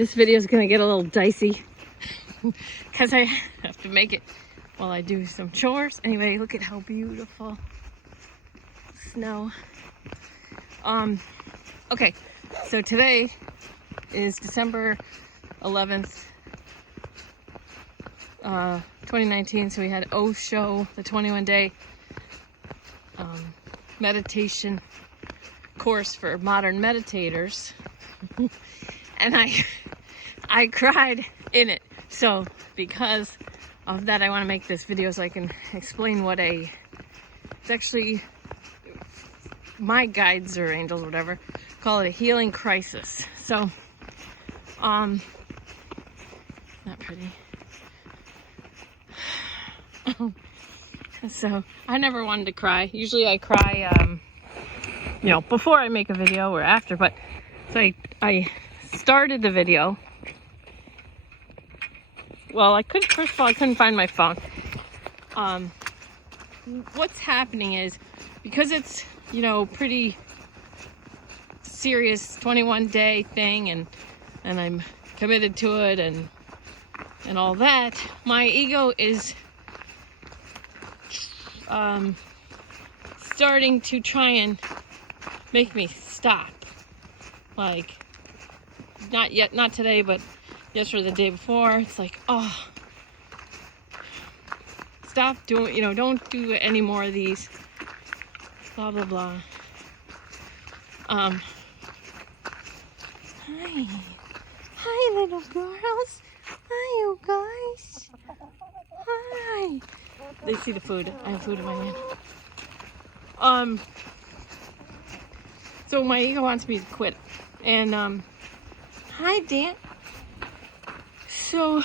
This video is gonna get a little dicey because I have to make it while I do some chores. Anyway, look at how beautiful snow. Okay, so today is December 11th, 2019. So we had Osho, the 21-day meditation course for modern meditators. And I cried in it. So because of that, I want to make this video so I can explain what it's actually, my guides or angels, whatever, call it a healing crisis. So, not pretty. So I never wanted to cry. Usually I cry, before I make a video or after, but so I started the video. Well, first of all, I couldn't find my phone. What's happening is, because it's, pretty serious 21-day thing, and I'm committed to it and all that, my ego is starting to try and make me stop. Like, not today, but yesterday, the day before. It's like, oh, stop doing, don't do any more of these, blah, blah, blah. Hi, little girls. Hi, you guys. Hi. They see the food. I have food in my hand. So my ego wants me to quit. And, hi, Dan. So,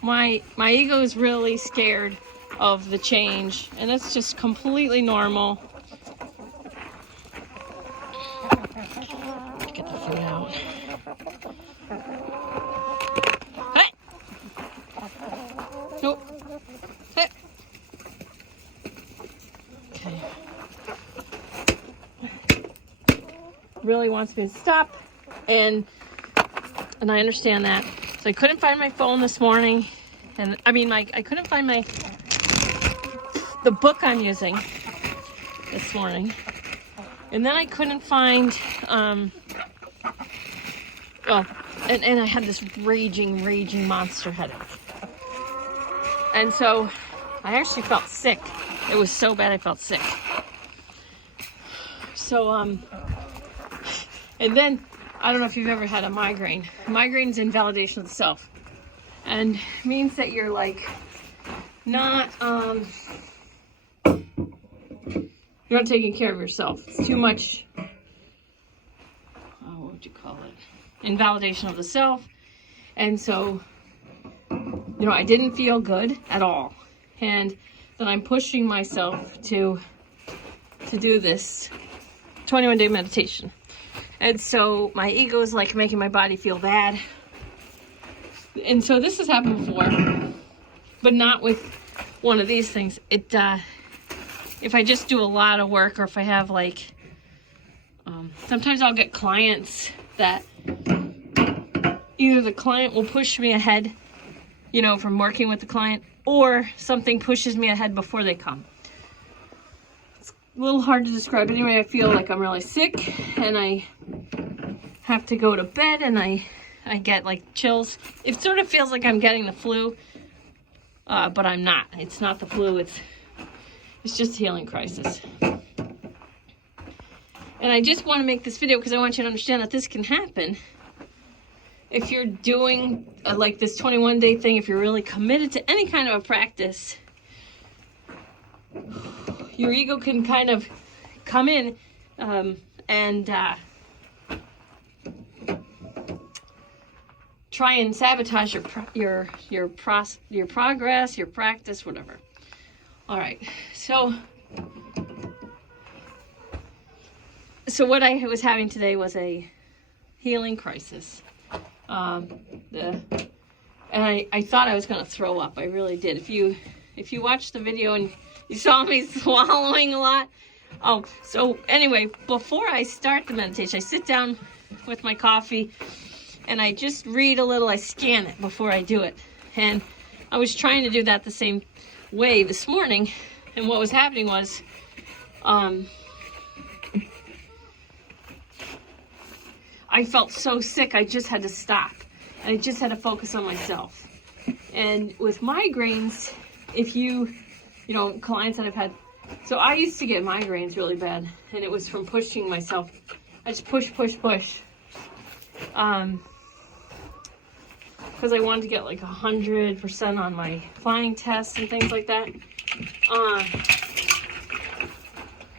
my ego is really scared of the change, and that's just completely normal. Get the food out. Hey! Nope. Hey! Okay. Really wants me to stop, and I understand that. So I couldn't find my phone this morning, and I couldn't find the book I'm using this morning, and then I couldn't find and I had this raging monster headache, and so I actually felt sick. It was so bad I felt sick. So and then, I don't know if you've ever had a migraine. Migraine's invalidation of the self. And means that you're like not you're not taking care of yourself. It's too much, what would you call it? Invalidation of the self. And so, I didn't feel good at all. And then I'm pushing myself to do this 21-day meditation. And so my ego is like making my body feel bad. And so this has happened before, but not with one of these things. If I just do a lot of work, or if I have sometimes I'll get clients that either the client will push me ahead, from working with the client, or something pushes me ahead before they come. A little hard to describe. Anyway, I feel like I'm really sick, and I have to go to bed, and I get chills. It sort of feels like I'm getting the flu, but I'm not. It's not the flu. It's just a healing crisis. And I just want to make this video because I want you to understand that this can happen if you're doing this 21-day thing. If you're really committed to any kind of a practice, your ego can kind of come in and try and sabotage your progress, your practice, whatever. All right, so what I was having today was a healing crisis, and I thought I was going to throw up. I really did. If you watched the video and you saw me swallowing a lot. Oh, so anyway, before I start the meditation, I sit down with my coffee and I just read a little. I scan it before I do it. And I was trying to do that the same way this morning. And what was happening was, I felt so sick, I just had to stop. And I just had to focus on myself. And with migraines, if you know, clients that I've had, so I used to get migraines really bad, and it was from pushing myself. I just push. Because I wanted to get like 100% on my flying tests and things like that.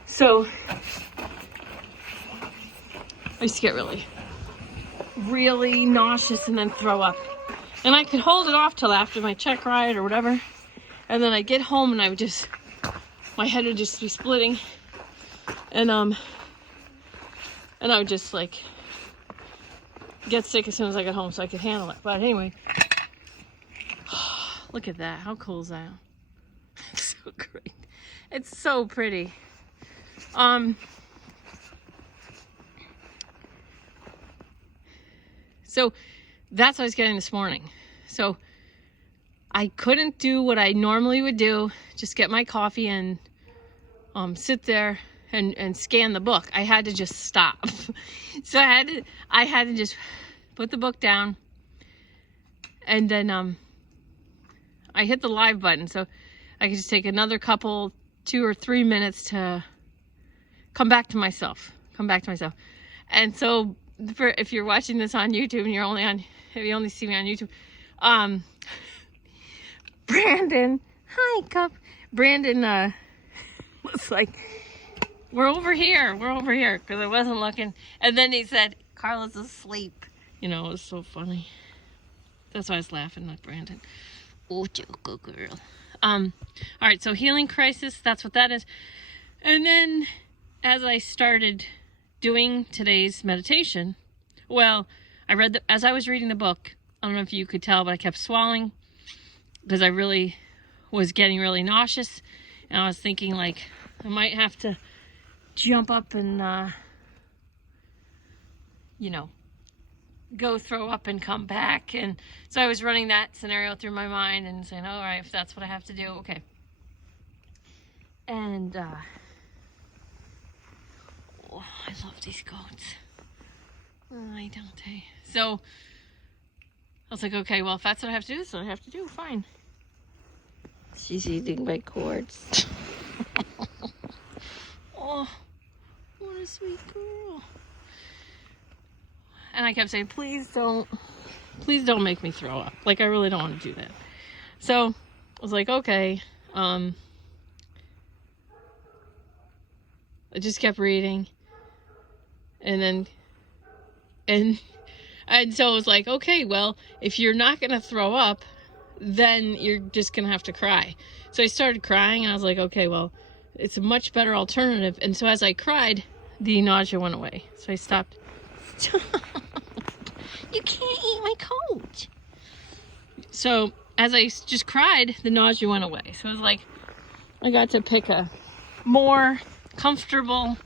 So I used to get really nauseous and then throw up. And I could hold it off till after my check ride or whatever. And then I'd get home and I would just, my head would just be splitting. And I would just like get sick as soon as I got home so I could handle it. But anyway, look at that. How cool is that? It's so great. It's so pretty. So that's what I was getting this morning. So I couldn't do what I normally would do, just get my coffee and sit there and scan the book. I had to just stop. So I had to just put the book down, and then I hit the live button so I could just take another 2 or 3 minutes to come back to myself. And so if you're watching this on YouTube and if you only see me on YouTube, Brandon, hi Cup. Brandon was like, we're over here, because I wasn't looking. And then he said, Carla's asleep. You know, it was so funny. That's why I was laughing, not Brandon. Oh, good girl. All right, so healing crisis, that's what that is. And then as I started doing today's meditation, well, as I was reading the book, I don't know if you could tell, but I kept swallowing because I really was getting really nauseous. And I was thinking, like, I might have to jump up and, go throw up and come back. And so I was running that scenario through my mind and saying, all right, if that's what I have to do, okay. And, I love these goats. I don't. So I was like, okay, well, if that's what I have to do, that's what I have to do. Fine. She's eating my cords. Oh, what a sweet girl. And I kept saying, please don't make me throw up. Like, I really don't want to do that. So I was like, okay. I just kept reading. And so I was like, okay, well, if you're not going to throw up, then you're just going to have to cry. So I started crying, and I was like, okay, well, it's a much better alternative. And so as I cried, the nausea went away. So I stopped. You can't eat my coat. So as I just cried, the nausea went away. So it was like, I got to pick a more comfortable,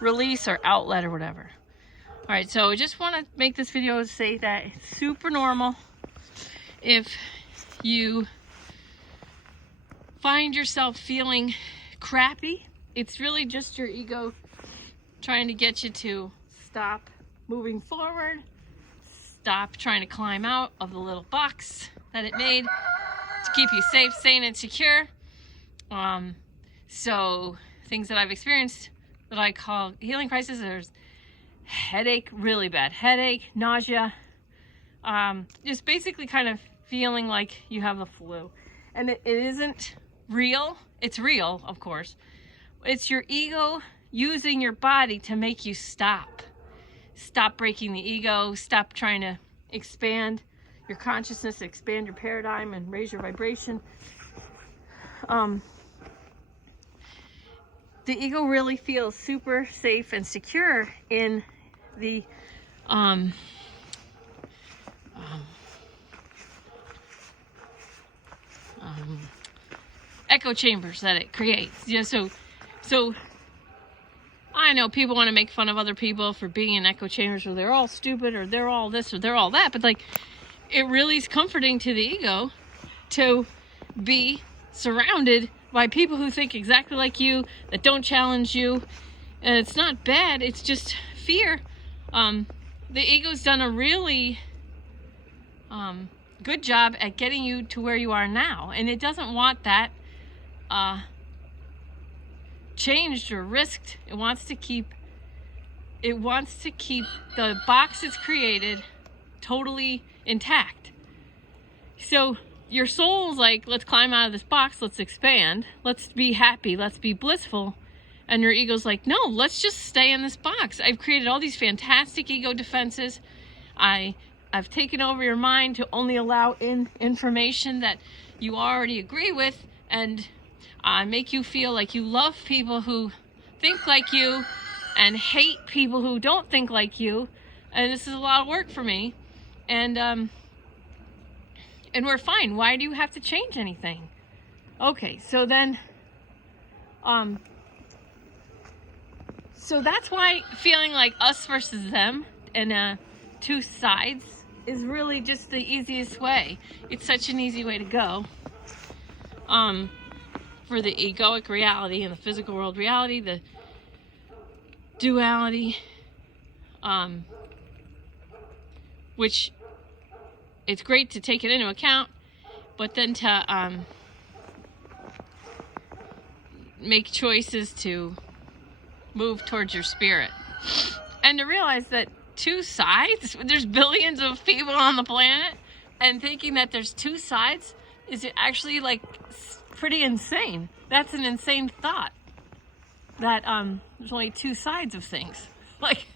release or outlet or whatever. All right, so I just want to make this video to say that it's super normal if you find yourself feeling crappy. It's really just your ego trying to get you to stop moving forward, stop trying to climb out of the little box that it made to keep you safe, sane, and secure. So things that I've experienced that I call healing crisis, there's headache, really bad headache, nausea, just basically kind of feeling like you have the flu. And it isn't real. It's real, of course. It's your ego using your body to make you stop. Stop breaking the ego. Stop trying to expand your consciousness, expand your paradigm, and raise your vibration. The ego really feels super safe and secure in the echo chambers that it creates. So I know people want to make fun of other people for being in echo chambers, or they're all stupid, or they're all this, or they're all that. But like, it really is comforting to the ego to be surrounded by people who think exactly like you, that don't challenge you. And it's not bad, it's just fear. The ego's done a really good job at getting you to where you are now. And it doesn't want that changed or risked. It wants to keep the box it's created totally intact. So your soul's like, let's climb out of this box, let's expand, let's be happy, let's be blissful. And your ego's like, no, let's just stay in this box. I've created all these fantastic ego defenses. I've taken over your mind to only allow in information that you already agree with, and make you feel like you love people who think like you and hate people who don't think like you. And this is a lot of work for me. And we're fine. Why do you have to change anything? Okay, so then, so that's why feeling like us versus them and two sides is really just the easiest way. It's such an easy way to go. For the egoic reality and the physical world reality, the duality, which it's great to take it into account, but then to make choices to move towards your spirit. And to realize that two sides, there's billions of people on the planet, and thinking that there's two sides is actually like pretty insane. That's an insane thought, that there's only two sides of things. Like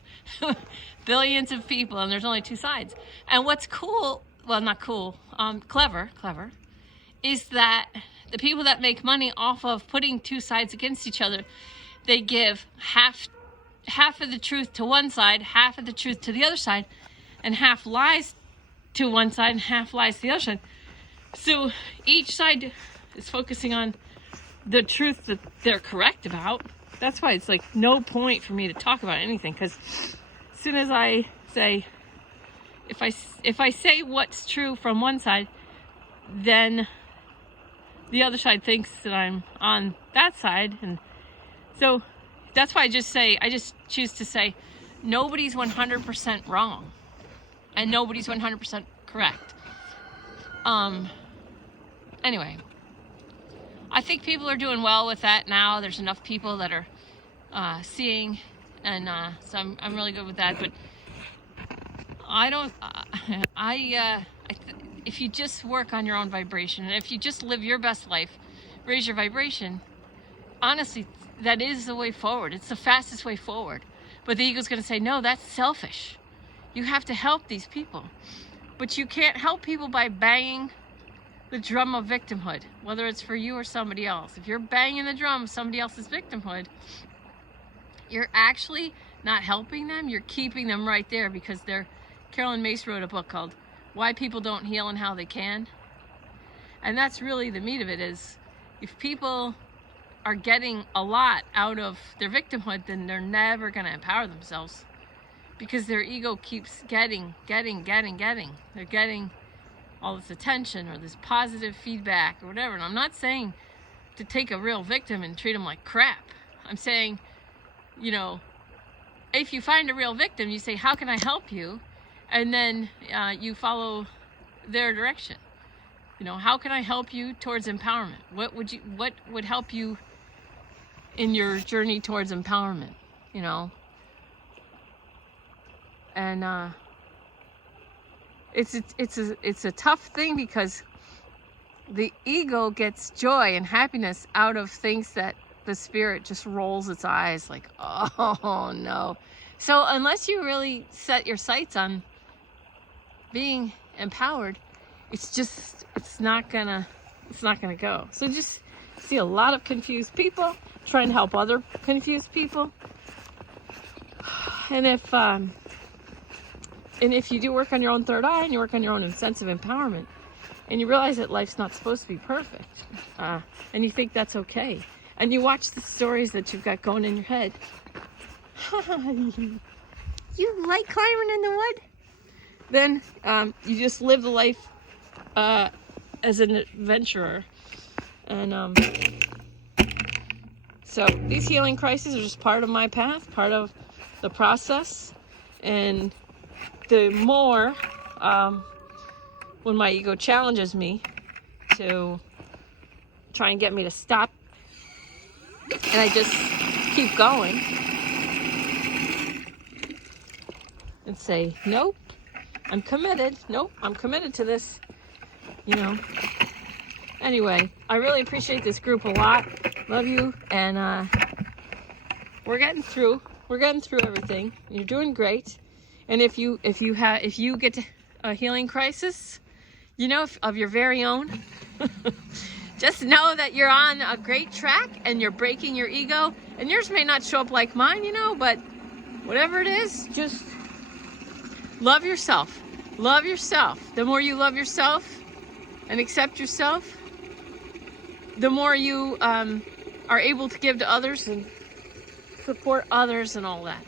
billions of people and there's only two sides. And what's cool, well, not cool, clever, is that the people that make money off of putting two sides against each other, they give half of the truth to one side, half of the truth to the other side, and half lies to one side and half lies to the other side. So each side is focusing on the truth that they're correct about. That's why it's like no point for me to talk about anything, because as soon as I say, if I say what's true from one side, then the other side thinks that I'm on that side. And so that's why I just choose to say nobody's 100% wrong and nobody's 100% correct. Anyway, I think people are doing well with that now. There's enough people that are seeing, and so I'm really good with that. But I don't. If you just work on your own vibration, and if you just live your best life, raise your vibration, honestly, that is the way forward. It's the fastest way forward. But the ego's going to say, no, that's selfish. You have to help these people. But you can't help people by banging the drum of victimhood, whether it's for you or somebody else. If you're banging the drum of somebody else's victimhood, you're actually not helping them. You're keeping them right there, because Carolyn Mace wrote a book called Why People Don't Heal and How They Can. And that's really the meat of it, is if people are getting a lot out of their victimhood, then they're never going to empower themselves, because their ego keeps getting. They're getting all this attention or this positive feedback or whatever. And I'm not saying to take a real victim and treat them like crap. I'm saying, if you find a real victim, you say, how can I help you? And then you follow their direction. How can I help you towards empowerment? What would help you in your journey towards empowerment? And it's a tough thing, because the ego gets joy and happiness out of things that the spirit just rolls its eyes like, oh no. So unless you really set your sights on being empowered, it's not gonna go. So just see a lot of confused people trying to help other confused people. And if you do work on your own third eye, and you work on your own sense of empowerment, and you realize that life's not supposed to be perfect, and you think that's okay, and you watch the stories that you've got going in your head, You like climbing in the wood? Then you just live the life as an adventurer. And so these healing crises are just part of my path, part of the process. And the more when my ego challenges me to try and get me to stop, and I just keep going and say, nope, I'm committed. Nope, I'm committed to this, you know. Anyway, I really appreciate this group a lot. Love you, and we're getting through. We're getting through everything. You're doing great. And if you get a healing crisis, you know, of your very own, just know that you're on a great track and you're breaking your ego. And yours may not show up like mine, you know, but whatever it is, just love yourself. Love yourself. The more you love yourself and accept yourself, the more you are able to give to others and support others and all that.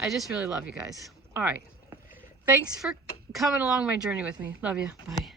I just really love you guys. All right. Thanks for coming along my journey with me. Love you. Bye.